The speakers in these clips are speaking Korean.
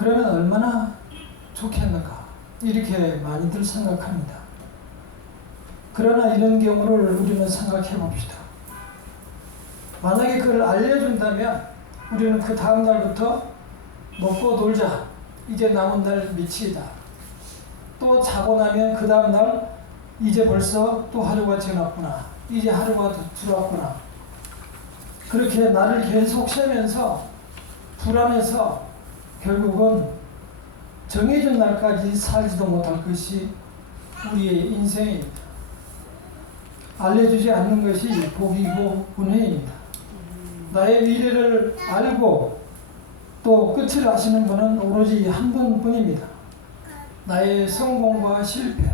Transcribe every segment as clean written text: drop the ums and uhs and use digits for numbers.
그러면 얼마나 좋겠는가 이렇게 많이들 생각합니다. 그러나 이런 경우를 우리는 생각해 봅시다. 만약에 그걸 알려준다면 우리는 그 다음 날부터 먹고 놀자, 이제 남은 날 며칠이다. 또 자고 나면 그 다음 날 이제 벌써 또 하루가 지났구나, 이제 하루가 들어왔구나, 그렇게 나를 계속 세면서 불안해서 결국은 정해진 날까지 살지도 못할 것이 우리의 인생입니다. 알려주지 않는 것이 복이고 은혜입니다. 나의 미래를 알고 또 끝을 아시는 분은 오로지 한 분뿐입니다. 나의 성공과 실패,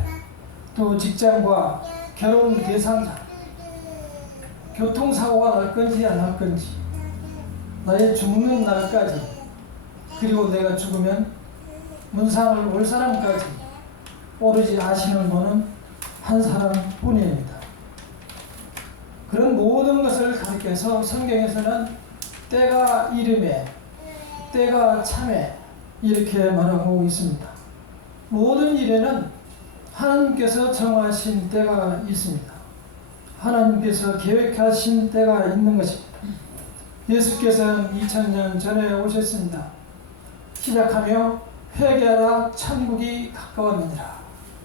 또 직장과 결혼 대상자, 교통사고가 날 건지 안 날 건지, 나의 죽는 날까지, 그리고 내가 죽으면 문상을 올 사람까지 오로지 아시는 분은 한 사람뿐입니다. 그런 모든 것을 가리켜서 성경에서는 때가 이름에, 때가 참에 이렇게 말하고 있습니다. 모든 일에는 하나님께서 정하신 때가 있습니다. 하나님께서 계획하신 때가 있는 것입니다. 예수께서는 2000년 전에 오셨습니다. 시작하며 회개하라, 천국이 가까웠느니라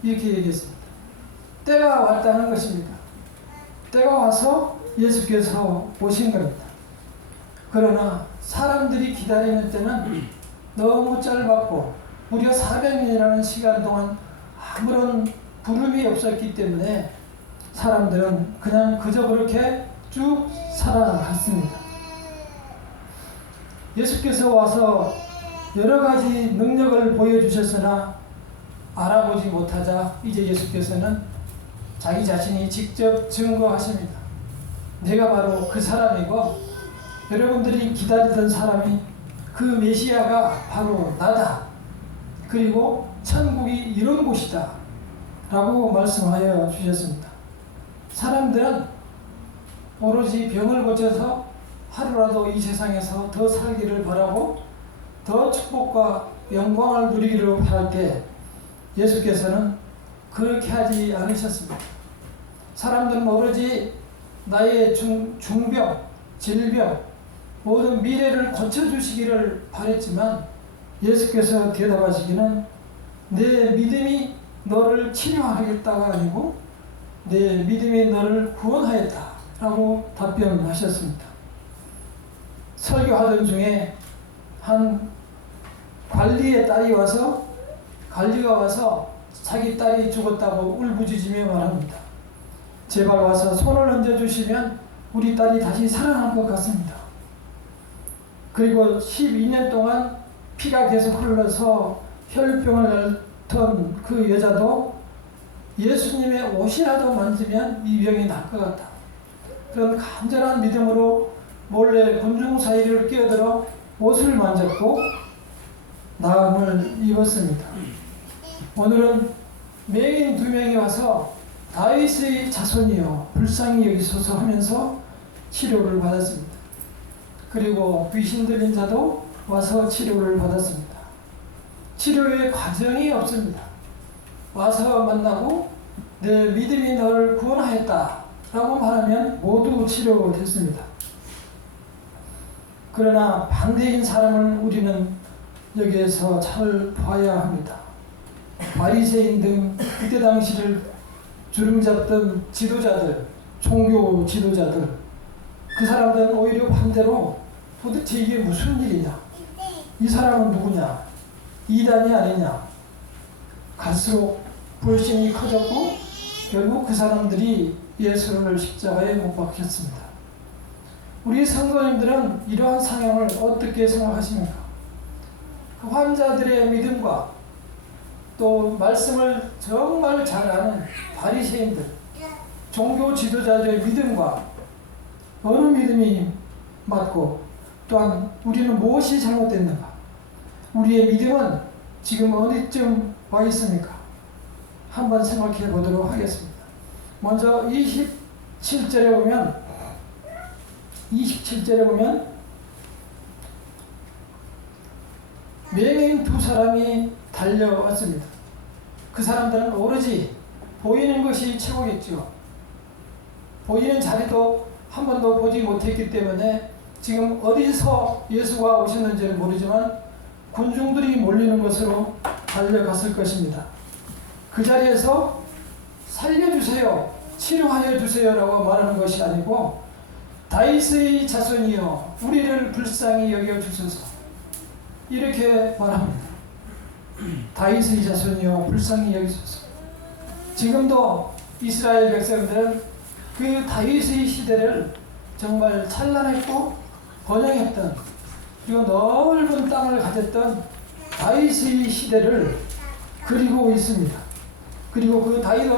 이렇게 얘기했습니다. 때가 왔다는 것입니다. 때가 와서 예수께서 오신 겁니다. 그러나 사람들이 기다리는 때는 너무 짧았고 무려 400년이라는 시간 동안 아무런 부름이 없었기 때문에 사람들은 그냥 그저 그렇게 쭉 살아갔습니다. 예수께서 와서 여러 가지 능력을 보여주셨으나 알아보지 못하자 이제 예수께서는 자기 자신이 직접 증거하십니다. 내가 바로 그 사람이고 여러분들이 기다리던 사람이 그 메시아가 바로 나다. 그리고 천국이 이런 곳이다 라고 말씀하여 주셨습니다. 사람들은 오로지 병을 고쳐서 하루라도 이 세상에서 더 살기를 바라고 더 축복과 영광을 누리기를 바랄 때 예수께서는 그렇게 하지 않으셨습니다. 사람들은 오로지 나의 중병, 질병, 모든 미래를 고쳐주시기를 바랬지만 예수께서 대답하시기는 내 믿음이 너를 치료하겠다가 아니고 내 믿음이 너를 구원하였다 라고 답변하셨습니다. 설교하던 중에 한 관리가 와서 자기 딸이 죽었다고 울부짖으며 말합니다. 제발 와서 손을 얹어주시면 우리 딸이 다시 살아날 것 같습니다. 그리고 12년 동안 피가 계속 흘러서 혈병을 앓던 그 여자도 예수님의 옷이라도 만지면 이 병이 날 것 같다. 그런 간절한 믿음으로 몰래 군중 사이를 끼어들어 옷을 만졌고 나음을 입었습니다. 오늘은 맹인 2명이 와서 다윗의 자손이여 불쌍히 여기소서 하면서 치료를 받았습니다. 그리고 귀신 들린 자도 와서 치료를 받았습니다. 치료의 과정이 없습니다. 와서 만나고 내 믿음이 너를 구원하였다 라고 말하면 모두 치료됐습니다. 그러나 반대인 사람을 우리는 여기에서 잘 봐야 합니다. 바리새인 등 그때 당시를 주름잡던 지도자들, 종교 지도자들, 그 사람들은 오히려 반대로 도대체 이게 무슨 일이냐, 이 사람은 누구냐, 이단이 아니냐, 갈수록 불신이 커졌고 결국 그 사람들이 예수를 십자가에 못 박혔습니다. 우리 성도님들은 이러한 상황을 어떻게 생각하십니까? 그 환자들의 믿음과 또 말씀을 정말 잘 아는 바리새인들, 종교 지도자들의 믿음과 어느 믿음이 맞고 또한 우리는 무엇이 잘못됐는가? 우리의 믿음은 지금 어디쯤 와 있습니까? 한번 생각해 보도록 하겠습니다. 먼저 27절에 보면 맹인 두 사람이 달려왔습니다. 그 사람들은 오로지 보이는 것이 최고겠죠. 보이는 자리도 한 번도 보지 못했기 때문에 지금 어디서 예수가 오셨는지는 모르지만 군중들이 몰리는 것으로 달려갔을 것입니다. 그 자리에서 살려주세요, 치료하여 주세요라고 말하는 것이 아니고 다윗의 자손이여 우리를 불쌍히 여겨주소서 이렇게 말합니다. 다윗의 자손이여 불쌍히 여기소서. 지금도 이스라엘 백성들은 그 다윗의 시대를 정말 찬란했고 번영했던, 그리고 넓은 땅을 가졌던 다윗의 시대를 그리고 있습니다. 그리고 그 다윗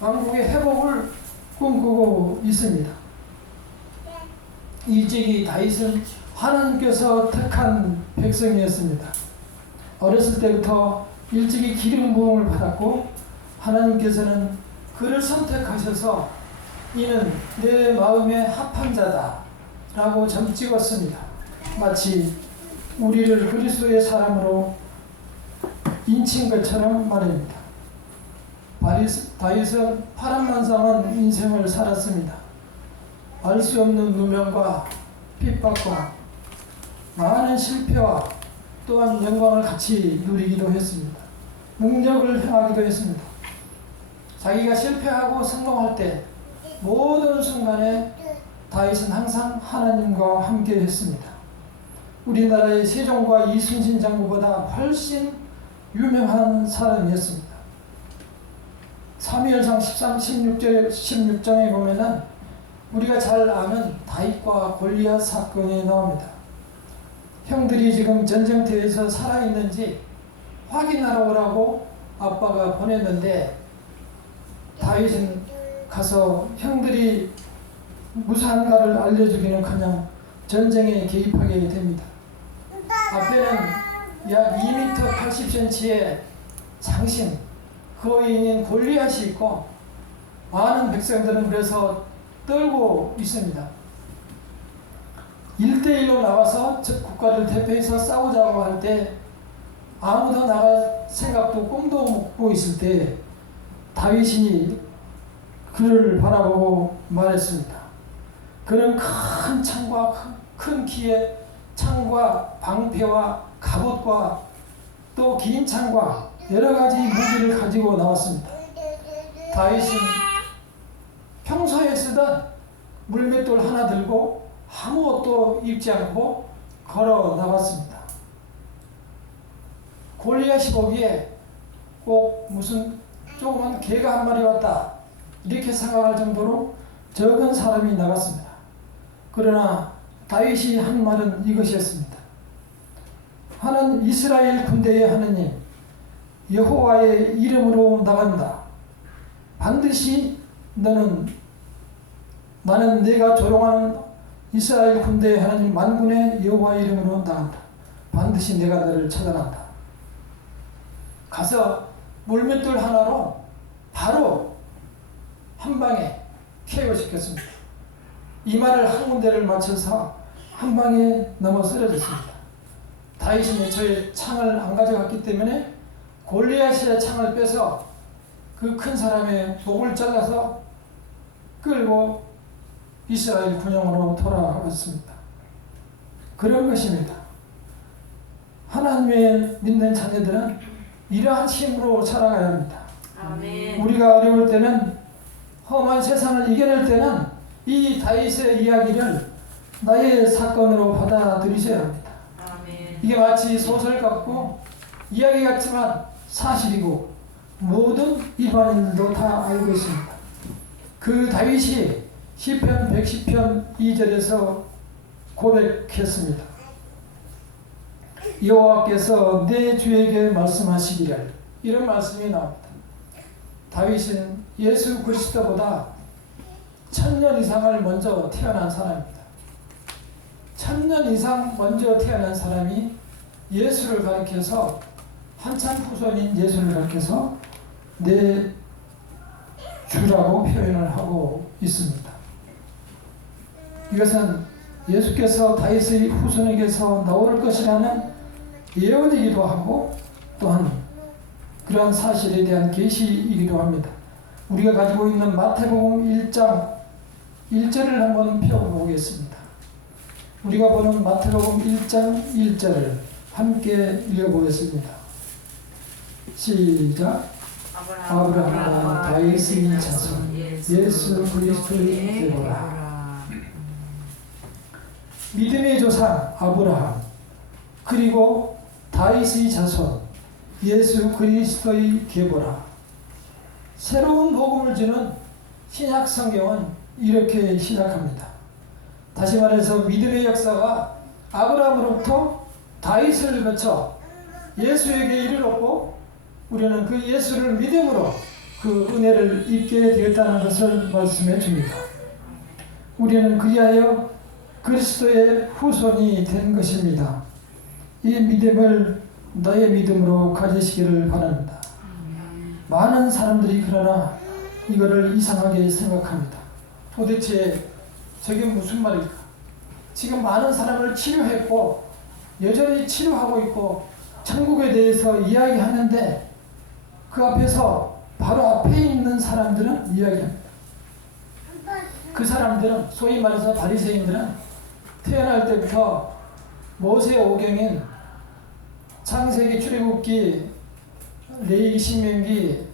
왕국의 회복을 꿈꾸고 있습니다. 일찍이 다윗은 하나님께서 택한 백성이었습니다. 어렸을 때부터 일찍이 기름 부음을 받았고 하나님께서는 그를 선택하셔서 이는 내 마음에 합한 자다 라고 점 찍었습니다. 마치 우리를 그리스도의 사람으로 인친 것처럼 말입니다. 다윗은 파란만장한 인생을 살았습니다. 알 수 없는 누명과 핍박과 많은 실패와 또한 영광을 같이 누리기도 했습니다. 능력을 행하기도 했습니다. 자기가 실패하고 성공할 때 모든 순간에 다윗은 항상 하나님과 함께 했습니다. 우리나라의 세종과 이순신 장군보다 훨씬 유명한 사람이었습니다. 사무엘상 16장에 보면은 우리가 잘 아는 다윗과 골리앗 사건이 나옵니다. 형들이 지금 전쟁터에서 살아있는지 확인하러 오라고 아빠가 보냈는데 다윗은 가서 형들이 무사한가를 알려주기는커녕 전쟁에 개입하게 됩니다. 앞에는 약 2m 80cm의 장신 거인인 골리앗이 있고 많은 백성들은 그래서 떨고 있습니다. 1대1로 나가서 국가를 대표해서 싸우자고 할 때 아무도 나갈 생각도 꿈도 못 꾸고 있을 때 다윗이 그를 바라보고 말했습니다. 그는 큰 창과 큰 키에 창과 방패와 갑옷과 또 긴 창과 여러 가지 무기를 가지고 나왔습니다. 다윗은 평소에 쓰던 물맷돌 하나 들고 아무것도 입지 않고 걸어 나갔습니다. 골리앗이 보기에 꼭 무슨 조그만 개가 한 마리 왔다 이렇게 생각할 정도로 적은 사람이 나갔습니다. 그러나 다윗이 한 말은 이것이었습니다. 하는 이스라엘 군대의 하느님 여호와의 이름으로 나간다. 반드시 나는 내가 조롱하는 이스라엘 군대의 하나님 만군의 여호와의 이름으로 나간다. 반드시 내가 너를 처단한다. 가서 물맷돌 하나로 바로 한 방에 KO시켰습니다. 이마를 한 군데를 맞춰서 한 방에 넘어 쓰러졌습니다. 다윗은 애초에 창을 안 가져갔기 때문에 골리앗의 창을 빼서 그 큰 사람의 목을 잘라서 끌고 이스라엘 군영으로 돌아왔습니다. 그런 것입니다. 하나님의 믿는 자녀들은 이러한 힘으로 살아가야 합니다. 아멘. 우리가 어려울 때는 험한 세상을 이겨낼 때는 이 다윗의 이야기를 나의 사건으로 받아들이셔야 합니다. 아멘. 이게 마치 소설 같고 이야기 같지만 사실이고 모든 일반인들도 다 알고 있습니다. 그 다윗이 시편 110편 2절에서 고백했습니다. 여호와께서 내 주에게 말씀하시기를, 이런 말씀이 나옵니다. 다윗은 예수 그리스도보다 1000년 이상을 먼저 태어난 사람입니다. 1000년 이상 먼저 태어난 사람이 예수를 가리켜서, 한참 후손인 예수를 가리켜서 내 주라고 표현을 하고 있습니다. 이것은 예수께서 다윗의 후손에게서 나올 것이라는 예언이기도 하고 또한 그러한 사실에 대한 계시이기도 합니다. 우리가 가지고 있는 마태복음 1장 1절을 한번 펴보겠습니다. 우리가 보는 마태복음 1장 1절을 함께 읽어보겠습니다. 시작. 아브라함과 다윗의 자손 예수 그리스도의 계보라. 믿음의 조상 아브라함 그리고 다윗의 자손 예수 그리스도의 계보라. 새로운 복음을 주는 신약 성경은 이렇게 시작합니다. 다시 말해서 믿음의 역사가 아브라함으로부터 다윗을 거쳐 예수에게 이르렀고 우리는 그 예수를 믿음으로 그 은혜를 입게 되었다는 것을 말씀해 줍니다. 우리는 그리하여 그리스도의 후손이 된 것입니다. 이 믿음을 너의 믿음으로 가지시기를 바랍니다. 많은 사람들이 그러나 이거를 이상하게 생각합니다. 도대체 저게 무슨 말일까? 지금 많은 사람을 치료했고 여전히 치료하고 있고 천국에 대해서 이야기하는데 그 앞에서 바로 앞에 있는 사람들은 이야기합니다. 그 사람들은 소위 말해서 바리새인들은 태어날 때부터 모세 오경인 창세기, 출애굽기, 레위기, 신명기,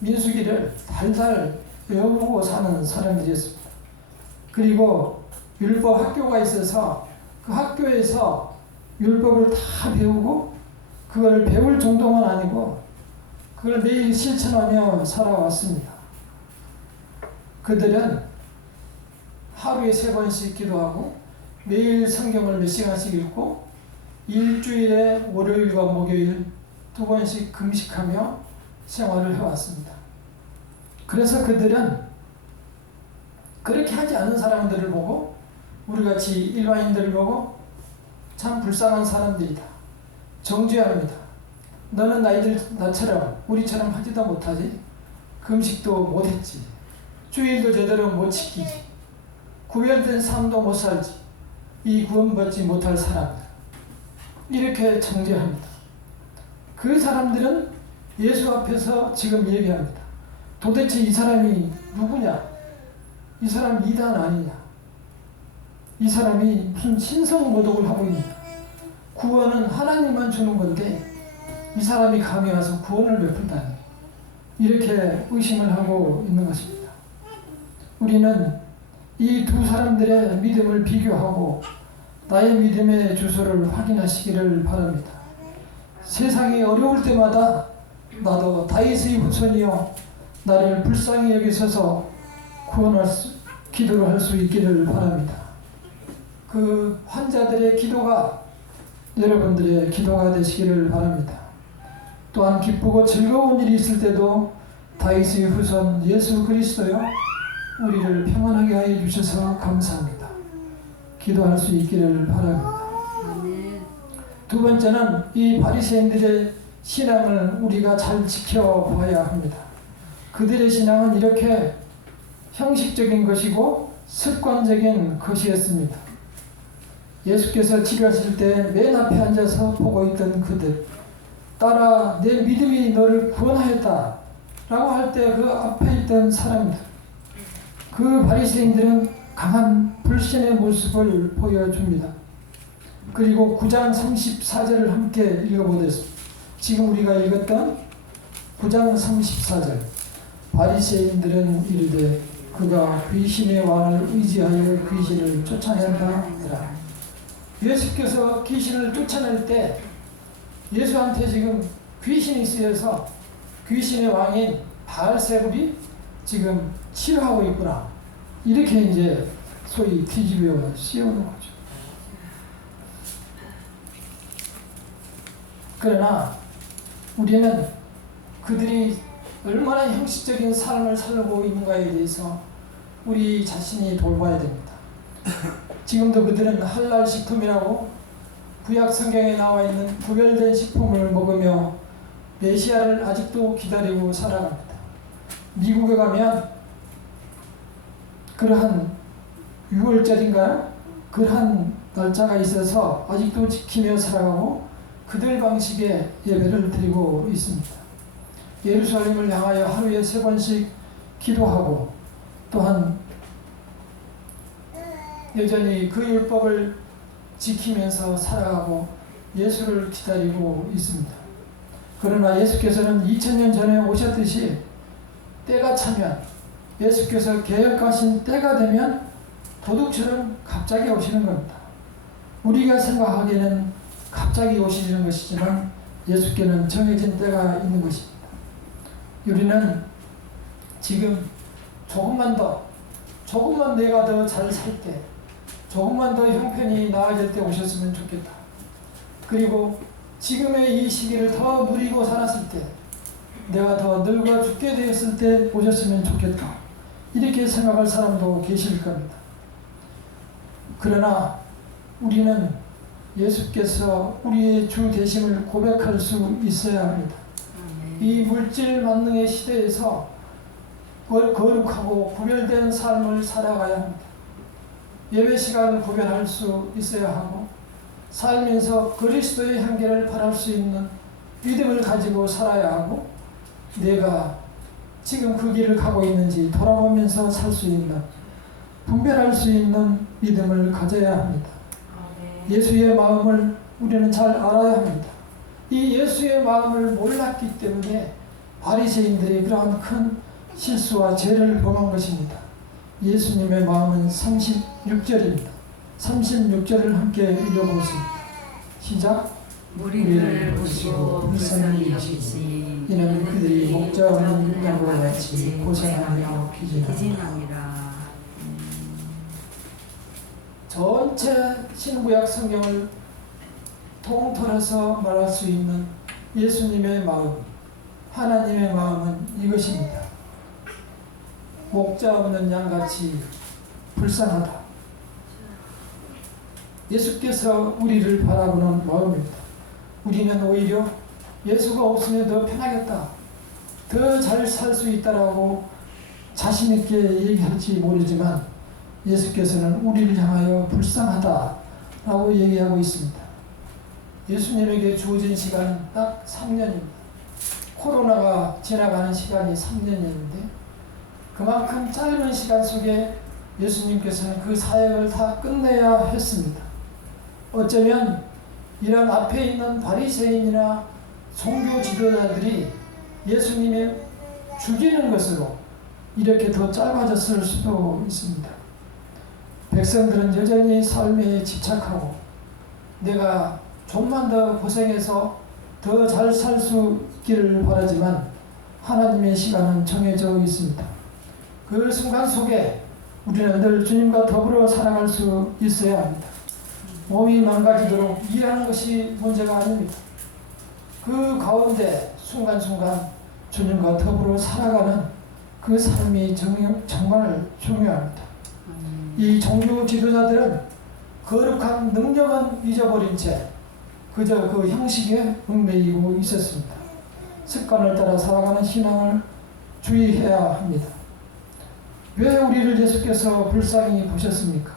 민수기를 달달 외우고 사는 사람들이었습니다. 그리고 율법 학교가 있어서 그 학교에서 율법을 다 배우고 그걸 배울 정도만 아니고 그걸 매일 실천하며 살아왔습니다. 그들은 하루에 3번씩 기도하고 매일 성경을 몇 시간씩 읽고 일주일에 월요일과 목요일 2번씩 금식하며 생활을 해왔습니다. 그래서 그들은 그렇게 하지 않은 사람들을 보고 우리같이 일반인들을 보고 참 불쌍한 사람들이다. 정죄합니다. 너는 나처럼 우리처럼 하지도 못하지. 금식도 못했지. 주일도 제대로 못 지키지. 구별된 삶도 못 살지. 이 구원받지 못할 사람들. 이렇게 정죄합니다. 그 사람들은 예수 앞에서 지금 얘기합니다. 도대체 이 사람이 누구냐? 이 사람 이단 아니냐? 이 사람이 무슨 신성모독을 하고 있냐? 구원은 하나님만 주는 건데 이 사람이 감히 와서 구원을 베푼다니 이렇게 의심을 하고 있는 것입니다. 우리는 이 두 사람들의 믿음을 비교하고 나의 믿음의 주소를 확인하시기를 바랍니다. 세상이 어려울 때마다 나도 다윗의 후손이여 나를 불쌍히 여기소서 기도를 할 수 있기를 바랍니다. 그 환자들의 기도가 여러분들의 기도가 되시기를 바랍니다. 또한 기쁘고 즐거운 일이 있을 때도 다윗의 후손 예수 그리스도여 우리를 평안하게 하여 주셔서 감사합니다. 기도할 수 있기를 바랍니다. 두 번째는 이 바리새인들의 신앙을 우리가 잘 지켜봐야 합니다. 그들의 신앙은 이렇게 형식적인 것이고 습관적인 것이었습니다. 예수께서 치료하실 때 맨 앞에 앉아서 보고 있던 그들, 따라 내 믿음이 너를 구원하였다 라고 할 때 그 앞에 있던 사람들, 그 바리새인들은 강한 불신의 모습을 보여줍니다. 그리고 9장 34절을 함께 읽어보겠습니다. 지금 우리가 읽었던 9장 34절. 바리새인들은 이르되 그가 귀신의 왕을 의지하여 귀신을 쫓아낸다 하더라. 예수께서 귀신을 쫓아낼 때 예수한테 지금 귀신이 쓰여서 귀신의 왕인 바알세불이 지금 치료하고 있구나. 이렇게 이제 소위 뒤집어 씌우는 거죠. 그러나 우리는 그들이 얼마나 형식적인 삶을 살고 있는가에 대해서 우리 자신이 돌봐야 됩니다. 지금도 그들은 할랄 식품이라고 구약 성경에 나와 있는 구별된 식품을 먹으며 메시아를 아직도 기다리고 살아갑니다. 미국에 가면 그러한 6월절인가요? 그러한 날짜가 있어서 아직도 지키며 살아가고 그들 방식의 예배를 드리고 있습니다. 예루살렘을 향하여 하루에 3번씩 기도하고 또한 여전히 그 율법을 지키면서 살아가고 예수를 기다리고 있습니다. 그러나 예수께서는 2000년 전에 오셨듯이 때가 차면, 예수께서 계획하신 때가 되면 도둑처럼 갑자기 오시는 겁니다. 우리가 생각하기에는 갑자기 오시는 것이지만 예수께는 정해진 때가 있는 것입니다. 우리는 지금 조금만 내가 더 잘 살 때, 조금만 더 형편이 나아질 때 오셨으면 좋겠다. 그리고 지금의 이 시기를 더 누리고 살았을 때, 내가 더 늙어 죽게 되었을 때 오셨으면 좋겠다. 이렇게 생각할 사람도 계실 겁니다. 그러나 우리는 예수께서 우리의 주 되심을 고백할 수 있어야 합니다. 이 물질 만능의 시대에서 거룩하고 구별된 삶을 살아가야 합니다. 예배 시간을 구별할 수 있어야 하고, 살면서 그리스도의 향기를 발할 수 있는 믿음을 가지고 살아야 하고, 내가 지금 그 길을 가고 있는지 돌아보면서 살 수 있는, 분별할 수 있는 믿음을 가져야 합니다. 예수의 마음을 우리는 잘 알아야 합니다. 이 예수의 마음을 몰랐기 때문에 바리새인들이 그러한 큰 실수와 죄를 범한 것입니다. 예수님의 마음은 36절입니다. 36절을 함께 읽어보겠습니다. 시작. 우리를 보시고 불쌍히 여기시 이는 그들이 목자 없는 양과 같이 고생하며 기진하니라. 전체 신구약 성경을 통틀어서 말할 수 있는 예수님의 마음, 하나님의 마음은 이것입니다. 목자 없는 양같이 불쌍하다. 예수께서 우리를 바라보는 마음입니다. 우리는 오히려 예수가 없으면 더 편하겠다, 더 잘 살 수 있다라고 자신있게 얘기할지 모르지만 예수께서는 우리를 향하여 불쌍하다라고 얘기하고 있습니다. 예수님에게 주어진 시간은 딱 3년입니다. 코로나가 지나가는 시간이 3년이었는데 그만큼 짧은 시간 속에 예수님께서는 그 사역을 다 끝내야 했습니다. 어쩌면 이런 앞에 있는 바리새인이나 종교 지도자들이 예수님을 죽이는 것으로 이렇게 더 짧아졌을 수도 있습니다. 백성들은 여전히 삶에 집착하고 내가 좀만 더 고생해서 더 잘 살 수 있기를 바라지만 하나님의 시간은 정해져 있습니다. 그 순간 속에 우리는 늘 주님과 더불어 살아갈 수 있어야 합니다. 몸이 망가지도록 일하는 것이 문제가 아닙니다. 그 가운데 순간순간 주님과 더불어 살아가는 그 삶이 정말 중요합니다. 이 종교 지도자들은 거룩한 능력은 잊어버린 채 그저 그 형식에 얽매이고 있었습니다. 습관을 따라 살아가는 신앙을 주의해야 합니다. 왜 우리를 예수께서 불쌍히 보셨습니까?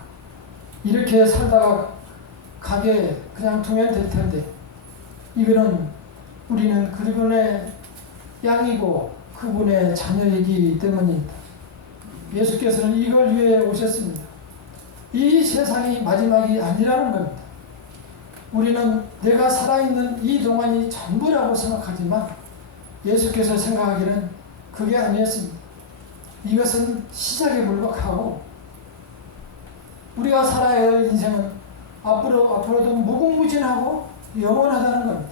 이렇게 살다가 가게 그냥 두면 될 텐데, 이거는 우리는 그분의 양이고 그분의 자녀이기 때문입니다. 예수께서는 이걸 위해 오셨습니다. 이 세상이 마지막이 아니라는 겁니다. 우리는 내가 살아있는 이 동안이 전부라고 생각하지만 예수께서 생각하기는 그게 아니었습니다. 이것은 시작에 불과하고 우리가 살아야 할 인생은 앞으로도 무궁무진하고 영원하다는 겁니다.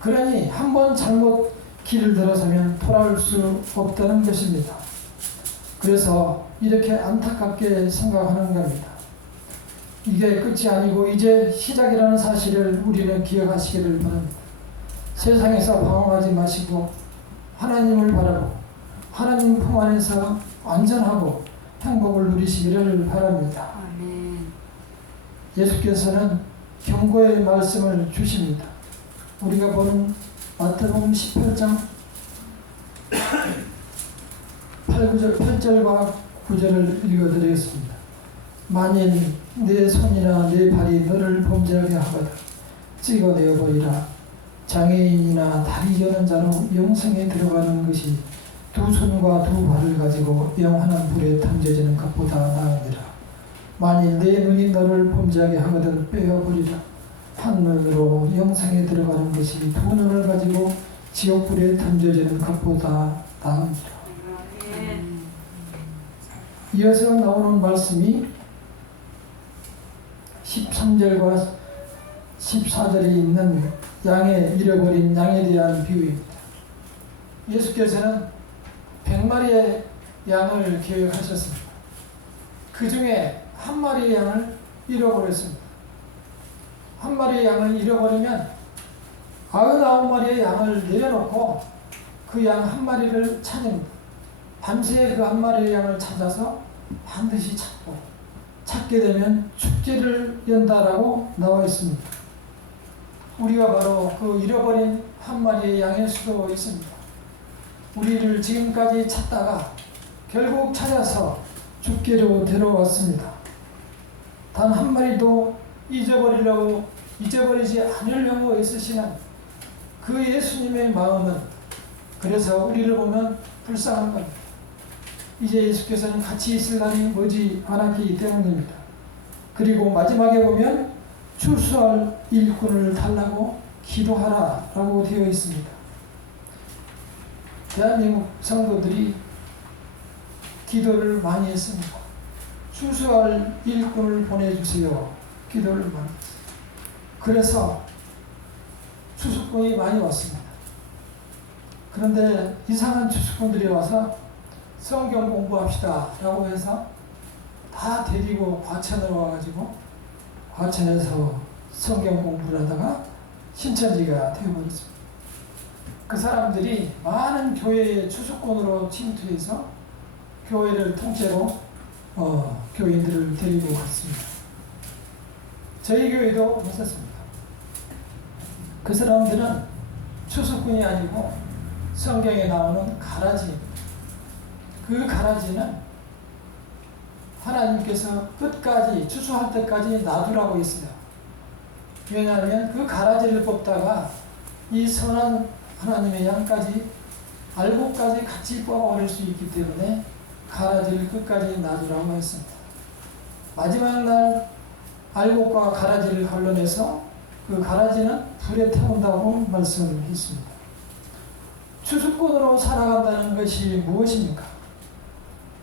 그러니 한번 잘못 길을 들어서면 돌아올 수 없다는 것입니다. 그래서 이렇게 안타깝게 생각하는 겁니다. 이게 끝이 아니고 이제 시작이라는 사실을 우리는 기억하시기를 바랍니다. 세상에서 방황하지 마시고 하나님을 바라고 하나님 품 안에서 안전하고 행복을 누리시기를 바랍니다. 아멘. 예수께서는 경고의 말씀을 주십니다. 우리가 보는 마태복음 18장 8절과 9절을 읽어드리겠습니다. 만일 내 손이나 내 발이 너를 범죄하게 하거든 찍어내어 버리라. 장애인이나 다리 저는 자로 영생에 들어가는 것이 두 손과 두 발을 가지고 영원한 불에 던져지는 것보다 나으니라. 만일 내 눈이 너를 범죄하게 하거든 빼어버리라. 한 눈으로 영생에 들어가는 것이 두 눈을 가지고 지옥불에 던져지는 것보다 나으니라. 이어서 나오는 말씀이 13절과 14절에 있는 잃어버린 양에 대한 비유입니다. 예수께서는 100마리의 양을 계획하셨습니다. 그 중에 한 마리의 양을 잃어버렸습니다. 한 마리의 양을 잃어버리면 99마리의 양을 내려놓고 그 양 한 마리를 찾습니다. 밤새 그 한 마리의 양을 찾아서 반드시 찾게 되면 축제를 연다라고 나와 있습니다. 우리가 바로 그 잃어버린 한 마리의 양일 수도 있습니다. 우리를 지금까지 찾다가 결국 찾아서 축제로 데려왔습니다. 단 한 마리도 잊어버리지 않으려고 애쓰시는 그 예수님의 마음은 그래서 우리를 보면 불쌍한 겁니다. 이제 예수께서는 같이 있을 날이 머지 않았기 때문입니다. 그리고 마지막에 보면 추수할 일꾼을 달라고 기도하라 라고 되어 있습니다. 대한민국 성도들이 기도를 많이 했습니다. 추수할 일꾼을 보내주세요. 기도를 많이 했습니다. 그래서 추수꾼이 많이 왔습니다. 그런데 이상한 추수꾼들이 와서 성경 공부합시다 라고 해서 다 데리고 과천으로 와가지고 과천에서 성경 공부를 하다가 신천지가 되어버렸습니다. 그 사람들이 많은 교회의 추수꾼으로 침투해서 교회를 통째로 교인들을 데리고 갔습니다. 저희 교회도 있었습니다. 그 사람들은 추수꾼이 아니고 성경에 나오는 가라지입니다. 그 가라지는 하나님께서 끝까지 추수할 때까지 놔두라고 했어요. 왜냐하면 그 가라지를 뽑다가 이 선한 하나님의 양까지 알곡까지 같이 뽑아버릴 수 있기 때문에 가라지를 끝까지 놔두라고 했습니다. 마지막 날 알곡과 가라지를 걸러내서 그 가라지는 불에 태운다고 말씀했습니다. 추수꾼으로 살아간다는 것이 무엇입니까?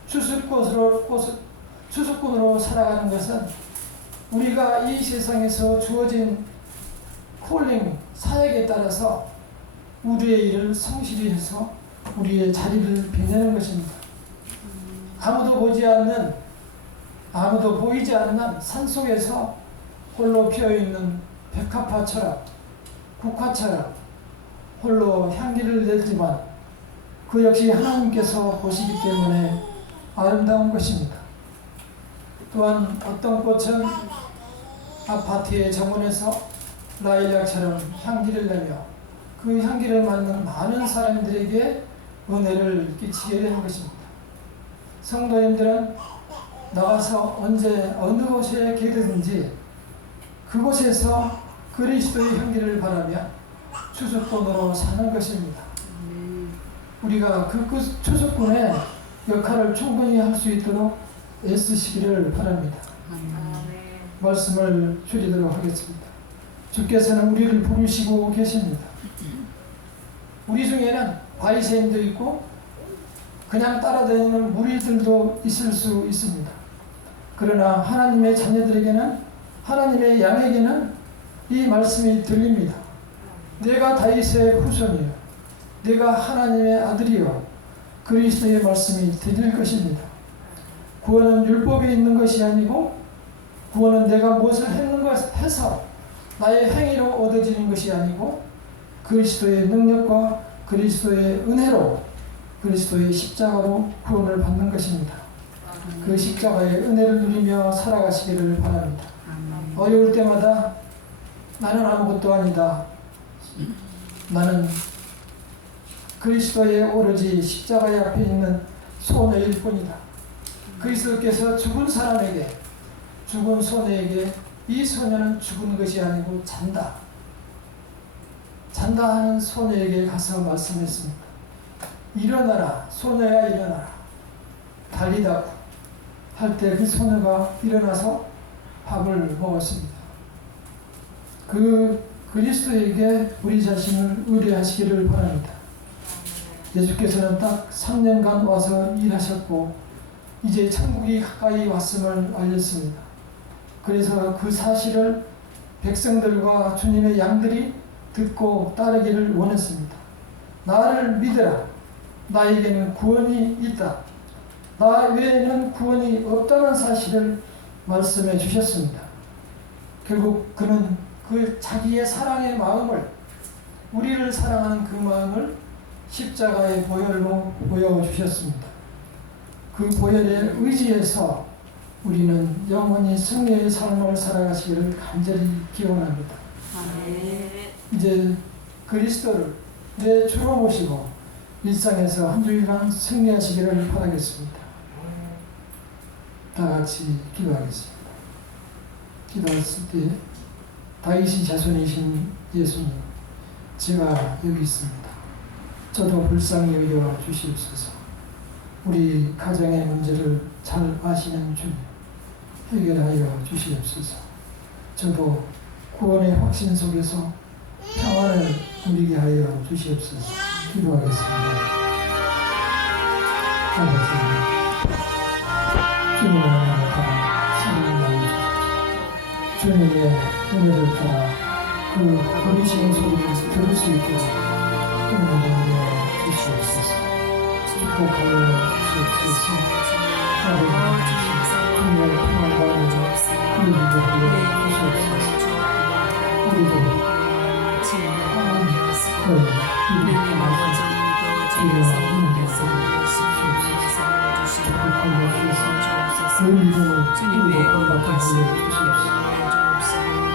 추수꾼으로 살아가는 것은 우리가 이 세상에서 주어진 콜링, 사역에 따라서 우리의 일을 성실히 해서 우리의 자리를 빛내는 것입니다. 아무도 보이지 않는 산속에서 홀로 피어있는 백합화처럼 국화처럼 홀로 향기를 내지만 그 역시 하나님께서 보시기 때문에 아름다운 것입니다. 또한 어떤 꽃은 아파트의 정원에서 라일락처럼 향기를 내며 그 향기를 맡는 많은 사람들에게 은혜를 끼치게 되는 것입니다. 성도님들은 나가서 언제 어느 곳에 계든지 그곳에서 그리스도의 향기를 바라며 추수꾼으로 사는 것입니다. 우리가 그 추수꾼의 역할을 충분히 할 수 있도록 애쓰시기를 바랍니다. 말씀을 줄이도록 하겠습니다. 주께서는 우리를 부르시고 계십니다. 우리 중에는 바리새인도 있고 그냥 따라다니는 무리들도 있을 수 있습니다. 그러나 하나님의 자녀들에게는, 하나님의 양에게는 이 말씀이 들립니다. 내가 다윗의 후손이요 내가 하나님의 아들이요 그리스도의 말씀이 들릴 것입니다. 구원은 율법에 있는 것이 아니고 구원은 내가 무엇을 해서 나의 행위로 얻어지는 것이 아니고 그리스도의 능력과 그리스도의 은혜로 그리스도의 십자가로 구원을 받는 것입니다. 그 십자가의 은혜를 누리며 살아가시기를 바랍니다. 어려울 때마다 나는 아무것도 아니다. 나는 그리스도의 오로지 십자가의 앞에 있는 소녀일 뿐이다. 그리스도께서 죽은 사람에게, 죽은 소녀에게 이 소녀는 죽은 것이 아니고 잔다 잔다 하는 소녀에게 가서 말씀했습니다. 일어나라, 소녀야 일어나라. 달리다 할 때 그 소녀가 일어나서 밥을 먹었습니다. 그 그리스도에게 우리 자신을 의뢰하시기를 바랍니다. 예수께서는 딱 3년간 와서 일하셨고 이제 천국이 가까이 왔음을 알렸습니다. 그래서 그 사실을 백성들과 주님의 양들이 듣고 따르기를 원했습니다. 나를 믿으라. 나에게는 구원이 있다. 나 외에는 구원이 없다는 사실을 말씀해 주셨습니다. 결국 그는 그 자기의 사랑의 마음을, 우리를 사랑하는 그 마음을 십자가의 보혈로 보여주셨습니다. 그 보혈에 의지해서 우리는 영원히 승리의 삶을 살아가시기를 간절히 기원합니다. 이제 그리스도를 내 주로 모시고 일상에서 한 주일간 승리하시기를 바라겠습니다. 다 같이 기도하겠습니다. 기도했을 때 다윗의 자손이신 예수님, 제가 여기 있습니다. 저도 불쌍히 여겨 주시옵소서. 우리 가정의 문제를 잘 아시는 주님, 해결하여 주시옵소서. 저도 구원의 확신 속에서 평안을 누리게 하여 주시옵소서. 기도하겠습니다. 아버지, 주님의 은혜를 따라 살아가는 주님의 은혜를 따라 그 부르시는 소리를 들을 수 있도록 은혜를 주시옵소서. 축복하여 주시옵소서. 아버지, 주님의 평안과 은혜를 누리게 하여 주시옵소서. 우리도 하나님의 하나님 아버지, 주님께서 그 믿음을 주님 외에 주시옵소서.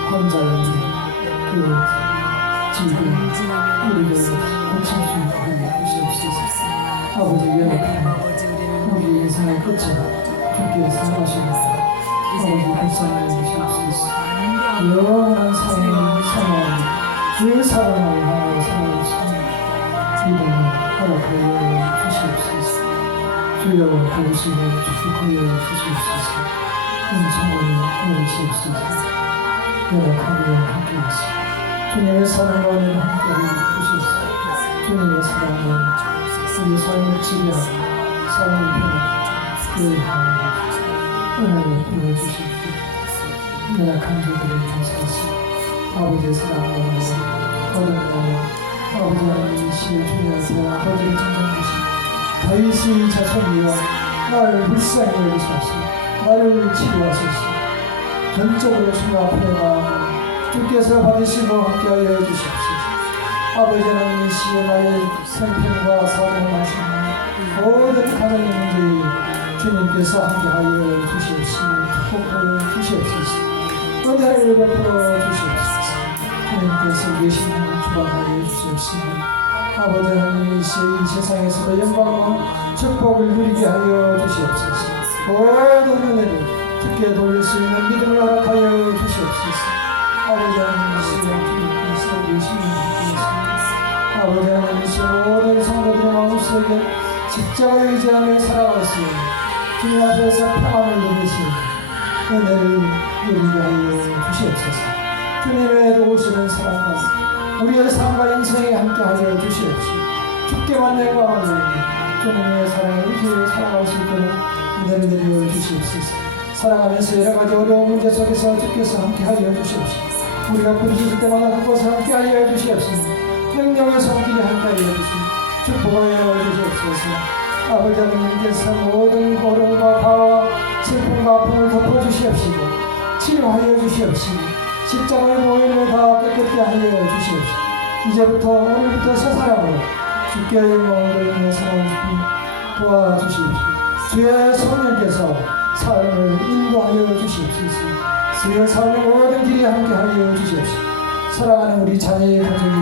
환자의 그 질병 우리를 고칠 수 있게 하여 주시옵소서. 아버지, 연약한 우리 인생의 끝은 주께 사랑하시옵소서. 아버지, 불쌍히 주시옵소서. 영원한 사랑을 사랑하는 그 사랑을 향하여 살아가시옵소서. 믿음을 허락하여 주시옵소서. 주여 도우시고 축복하여 주시옵소서. 은총을 내리시옵소서. 연약한 일 함께하시고 주님의 사랑과 은혜를 함께하여 주시옵소서. 주님의 사랑은 우리 삶을 지배하고 삶을 편하게 교회하여 은혜를 부어주시옵소서. 연약한 자들을 용서하시고 아버지의 사랑과 은혜를 거듭나며 아버지 하나님의 시에 주님께서 아버지를 증정하시고 다윗의 자손이여 나를 불쌍히 여기소서. 나를 치료하소서. 전적으로 주님 앞에 나아가 주께서 받으시고 함께하여 주시옵소서. 아버지 하나님의 시에 나의 생편과 사정을 하시는 모든 가정의 문제에 주님께서 함께하여 주시옵시고 축복하여 주시옵소서. 은혜를 베풀어 주시옵소서. 주님께서 계시는 주관하여 주시옵시고 아버지 하나님의 이 세상에서도 영광과 축복을 누리게 하여 주시옵소서. 모든 은혜를 주께 돌릴 수 있는 믿음을 허락하여 주시옵소서. 아버지 하나님의 주님께서 계시는 주께서 아버지 하나님의 모든 성도들의 마음속에 십자가에 의지하며 살아갈 수 있는 주님 앞에서 평안을 누리시는 은혜를 누리게 하여 주시옵소서. 주님의 도우시는 사랑과 우리의 삶과 인생에 함께하여 주시옵시고 주께만 영광을 돌리며 주님의 사랑에 의지해 살아갈 수 있도록 은혜를 내려 주시옵소서. 살아가면서 여러가지 어려운 문제 속에서 주께서 함께하여 주시옵시고 우리가 부르실 때마다 그곳에 함께하여 주시옵시고 능력의 손길이 함께하여 주시고 축복하여 주시옵소서. 아버지 하나님께서 모든 어려움과 파와 슬픔과 아픔을 덮어주시옵시고 치료하여 주시옵시고 십자가의 보혈로 다 깨끗게 하여 주시옵시고 이제부터 오늘부터 새 사람으로 주께 영광을 돌리며 살아가시고 도와주시옵시고 주의 성령께서 삶을 인도하여 주시옵소서. 주의 삶의 모든 길이 함께하여 주시옵시고 사랑하는 우리 자녀의 가족이